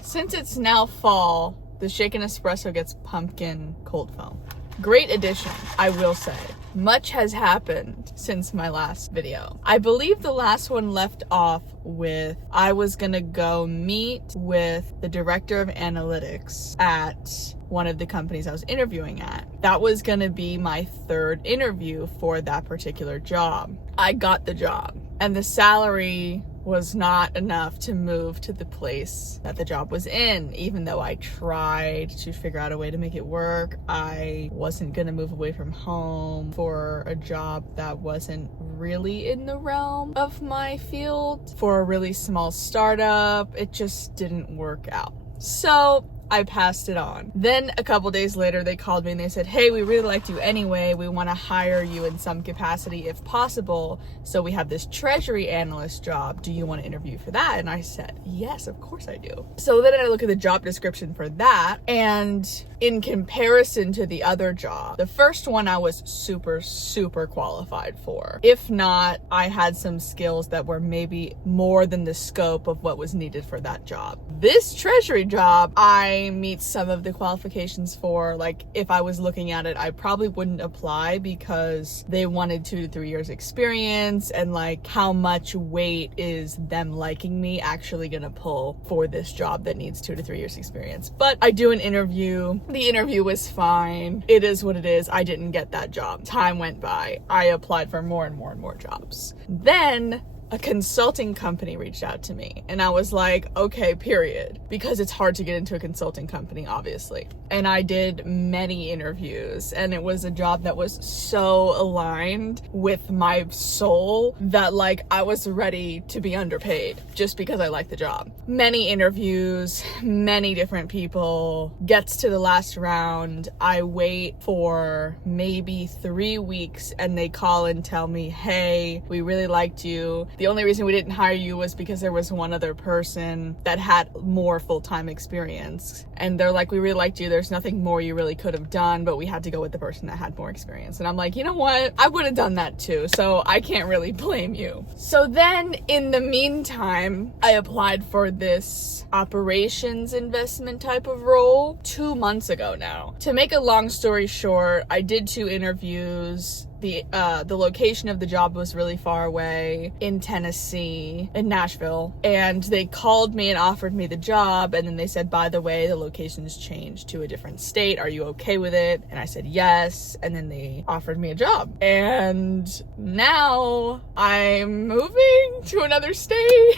Since it's now fall, the shaken espresso gets pumpkin cold foam. Great addition, I will say. Much has happened since my last video. I believe the last one left off with I was gonna go meet with the director of analytics at one of the companies I was interviewing at. That was gonna be my third interview for that particular job. I got the job, and the salary was not enough to move to the place that the job was in. Even though I tried to figure out a way to make it work, I wasn't gonna move away from home for a job that wasn't really in the realm of my field. For a really small startup, it just didn't work out. So I passed it on. Then a couple days later, they called me and they said, hey, we really liked you anyway. We want to hire you in some capacity if possible. So we have this treasury analyst job. Do you want to interview for that? And I said, yes, of course I do. So then I look at the job description for that. And in comparison to the other job, the first one I was super qualified for. If not, I had some skills that were maybe more than the scope of what was needed for that job. This treasury job, I meet some of the qualifications for. Like, if I was looking at it, I probably wouldn't apply because they wanted 2 to 3 years experience, and like, how much weight is them liking me actually gonna pull for this job that needs 2 to 3 years experience? But I do an interview. The interview was fine. It is what it is. I didn't get that job. Time went by. I applied for more and more jobs. Then a consulting company reached out to me, and I was like, okay, period, because it's hard to get into a consulting company, obviously. And I did many interviews, and it was a job that was so aligned with my soul that like I was ready to be underpaid just because I liked the job. Many interviews, many different people. Gets to the last round, I wait for maybe 3 weeks, and they call and tell me, hey, we really liked you. The only reason we didn't hire you was because there was one other person that had more full-time experience. And they're like, we really liked you. There's nothing more you really could have done, but we had to go with the person that had more experience. And I'm like, you know what? I would have done that too. So I can't really blame you. So then in the meantime, I applied for this operations investment type of role 2 months ago now. To make a long story short, I did 2 interviews. The location of the job was really far away in Tennessee, in Nashville, and they called me and offered me the job, and then they said, by the way, the location's changed to a different state. Are you okay with it? And I said yes, and then they offered me a job. And now I'm moving to another state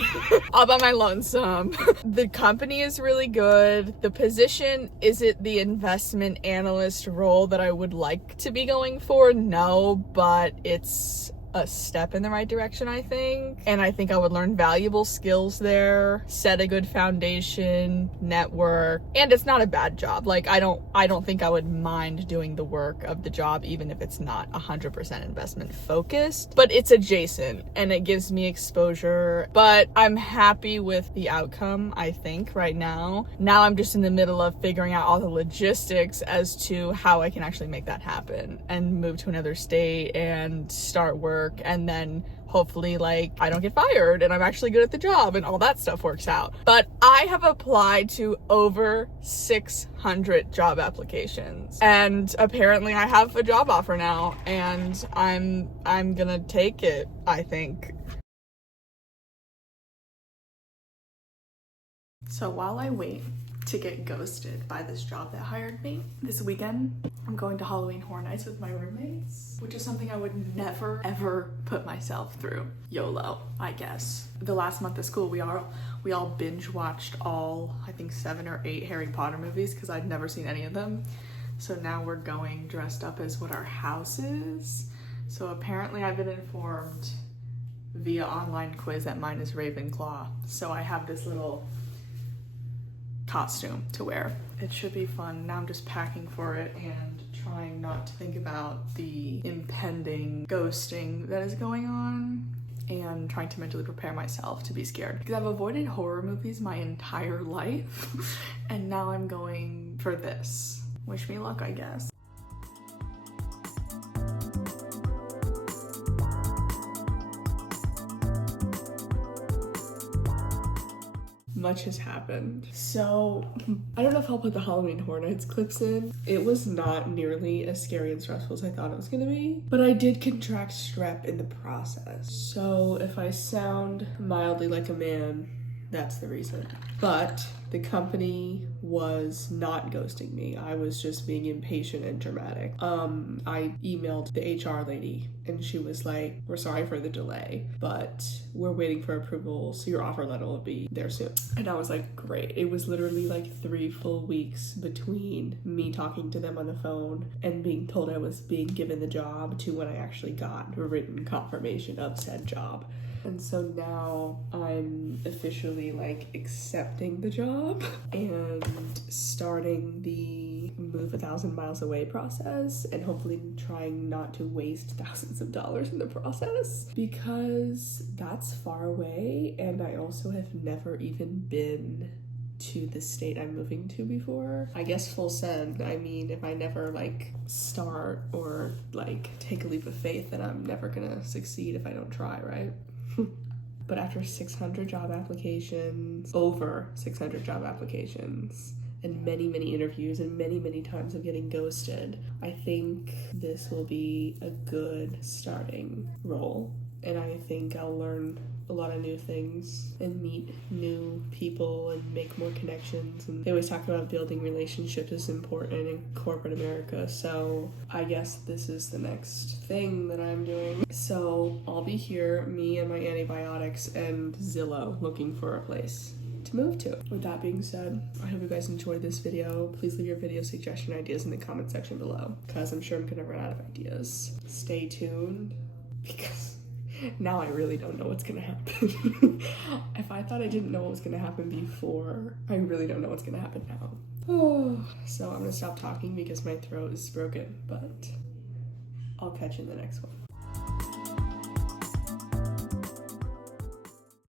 all by my lonesome. The company is really good. The position, is it the investment analyst role that I would like to be going for? No, but it's a step in the right direction, I think. And I think I would learn valuable skills there, set a good foundation, network, and it's not a bad job. Like, I don't think I would mind doing the work of the job, even if it's not 100% investment focused, but it's adjacent and it gives me exposure. But I'm happy with the outcome, I think, right now. Now I'm just in the middle of figuring out all the logistics as to how I can actually make that happen and move to another state and start work, and then hopefully like I don't get fired and I'm actually good at the job and all that stuff works out. But I have applied to over 600 job applications, and apparently I have a job offer now, and I'm gonna take it, I think. So while I wait to get ghosted by this job that hired me, this weekend I'm going to Halloween Horror Nights with my roommates, which is something I would never ever put myself through. YOLO, I guess. The last month of school, we all binge watched all, I think, 7 or 8 Harry Potter movies because I'd never seen any of them. So now we're going dressed up as what our house is. So apparently I've been informed via online quiz that mine is Ravenclaw. So I have this little costume to wear. It should be fun. Now I'm just packing for it and trying not to think about the impending ghosting that is going on, and trying to mentally prepare myself to be scared, because I've avoided horror movies my entire life and now I'm going for this. Wish me luck, I guess. much has happened. So I don't know if I'll put the Halloween Horror Nights clips in. It was not nearly as scary and stressful as I thought it was gonna be, but I did contract strep in the process. So if I sound mildly like a man, that's the reason. But the company was not ghosting me. I was just being impatient and dramatic. I emailed the HR lady and she was like, we're sorry for the delay, but we're waiting for approval, so your offer letter will be there soon. And I was like, great. It was literally like 3 full weeks between me talking to them on the phone and being told I was being given the job to when I actually got a written confirmation of said job. And so now I'm officially like accepting the job and starting the move 1,000 miles away process, and hopefully trying not to waste thousands of dollars in the process, because that's far away and I also have never even been to the state I'm moving to before. I guess full send. I mean, if I never like start or like take a leap of faith, then I'm never gonna succeed if I don't try, right? But after 600 job applications, over 600 job applications, and many interviews and many times of getting ghosted, I think this will be a good starting role. And I think I'll learn a lot of new things and meet new people and make more connections. And they always talk about building relationships is important in corporate America, so I guess this is the next thing that I'm doing. So I'll be here, me and my antibiotics and Zillow, looking for a place to move to. With that being said, I hope you guys enjoyed this video. Please leave your video suggestion ideas in the comment section below, because I'm sure I'm gonna run out of ideas. Stay tuned, because now I really don't know what's gonna happen. If I thought I didn't know what was gonna happen before, I really don't know what's gonna happen now. Oh, so I'm gonna stop talking because my throat is broken, but I'll catch you in the next one.